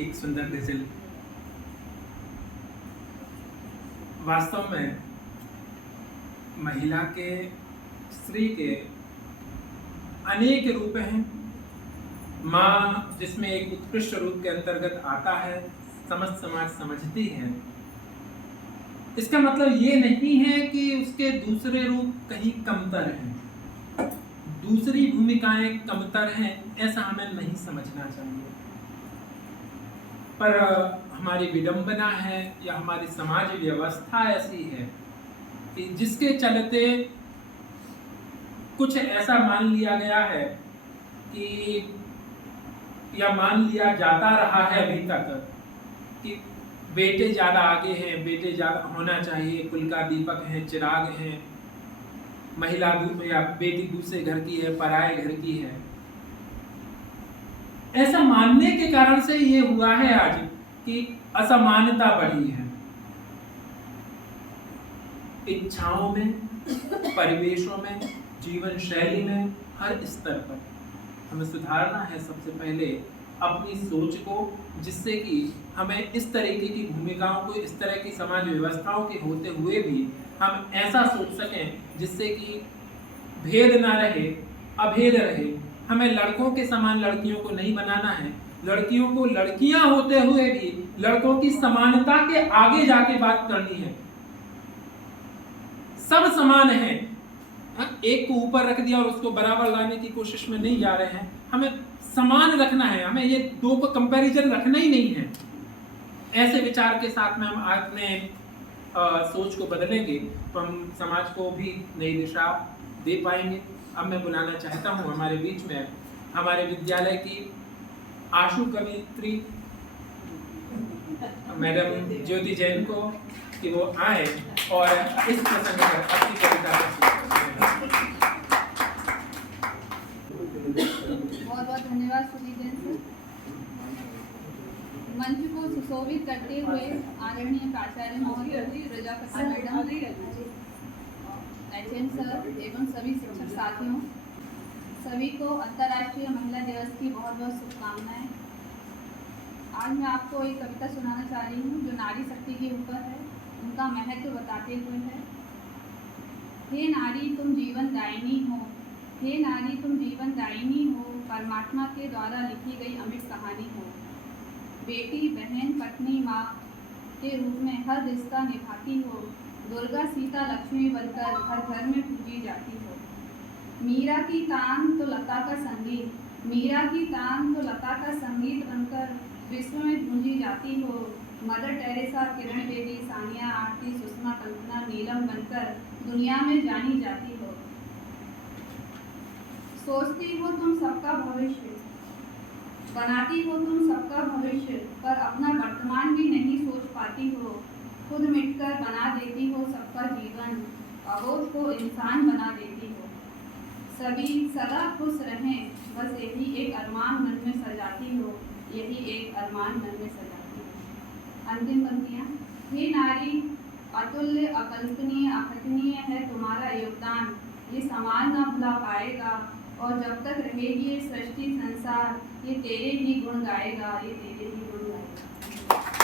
एक सुंदर गजल। वास्तव में महिला के, स्त्री के अनेक रूप हैं। माँ जिसमें एक उत्कृष्ट रूप के अंतर्गत आता है, समस्त समाज समझती है। इसका मतलब ये नहीं है कि उसके दूसरे रूप कहीं कमतर हैं, दूसरी भूमिकाएं कमतर हैं, ऐसा हमें नहीं समझना चाहिए। पर हमारी विडंबना है या हमारी समाज व्यवस्था ऐसी है कि जिसके चलते कुछ ऐसा मान लिया गया है कि, या मान लिया जाता रहा है अभी तक, कि बेटे ज़्यादा आगे हैं, बेटे ज़्यादा होना चाहिए, कुल का दीपक हैं, चिराग हैं, महिला या बेटी दूसरे घर की है, पराये घर की है। ऐसा मानने के कारण से ये हुआ है आज कि असमानता बढ़ी है, इच्छाओं में, परिवेशों में, जीवन शैली में, हर स्तर पर हमें सुधारना है सबसे पहले अपनी सोच को, जिससे कि हमें इस तरीके की भूमिकाओं को, इस तरह की समाज व्यवस्थाओं के होते हुए भी हम ऐसा सोच सकें जिससे कि भेद ना रहे, अभेद रहे। हमें लड़कों के समान लड़कियों को नहीं बनाना है, लड़कियों को लड़कियां होते हुए भी लड़कों की समानता के आगे जाके बात करनी है। सब समान हैं, एक को ऊपर रख दिया और उसको बराबर लाने की कोशिश में नहीं जा रहे हैं। हमें समान रखना है, हमें ये दो को कंपैरिजन रखना ही नहीं है। ऐसे विचार के साथ में हम अपने सोच को बदलेंगे तो हम समाज को भी नई दिशा दे पाएंगे। अब मैं बुलाना चाहता हूँ हमारे बीच में हमारे विद्यालय की आशु कवित्री मैडम ज्योति जैन को, कि वो आए और इस प्रसंग पर अपनी कविता बहुत बहुत धन्यवाद सुनील जैन सर। मंच को सुशोभित करते हुए आदरणीय प्राचार्य महोदय, प्रजापति मैडम, एचएम सर एवं सभी शिक्षक साथियों, सभी को अंतर्राष्ट्रीय महिला दिवस की बहुत बहुत शुभकामनाएं। आज मैं आपको एक कविता सुनाना चाह रही हूँ जो नारी शक्ति के ऊपर है, उनका महत्व बताते हुए है। हे नारी तुम जीवन दायिनी हो, हे नारी तुम जीवन दायिनी हो, परमात्मा के द्वारा लिखी गई अमिट कहानी हो। बेटी, बहन, पत्नी, माँ के रूप में हर रिश्ता निभाती हो, दुर्गा, सीता, लक्ष्मी बनकर हर घर में पूजी जाती हो। मीरा की तान तो लता का संगीत, मीरा की तान तो लता का संगीत बनकर विश्व में गूंजी जाती हो। मदर टेरेसा, किरण बेदी, सानिया, आरती, सुषमा, कल्पना, नीलम बनकर दुनिया में जानी जाती हो। सोचती हो तुम सबका भविष्य, बनाती हो तुम सबका भविष्य, पर अपना वर्तमान भी नहीं सोच पाती हो। खुद मिटकर बना देती हो सबका जीवन, अबोध को इंसान बना देती हो। सभी सदा खुश रहें, बस यही एक अरमान मन में सजाती हो, यही एक अरमान मन में सजाती हो। अंतिम पंक्तियाँ। हे नारी, अतुल्य, अकल्पनीय, अखटनीय है तुम्हारा योगदान, ये समाज न भुला पाएगा, और जब तक रहेगी ये सृष्टि संसार, ये तेरे ही गुण गाएगा, ये तेरे ही गुण गाएगा।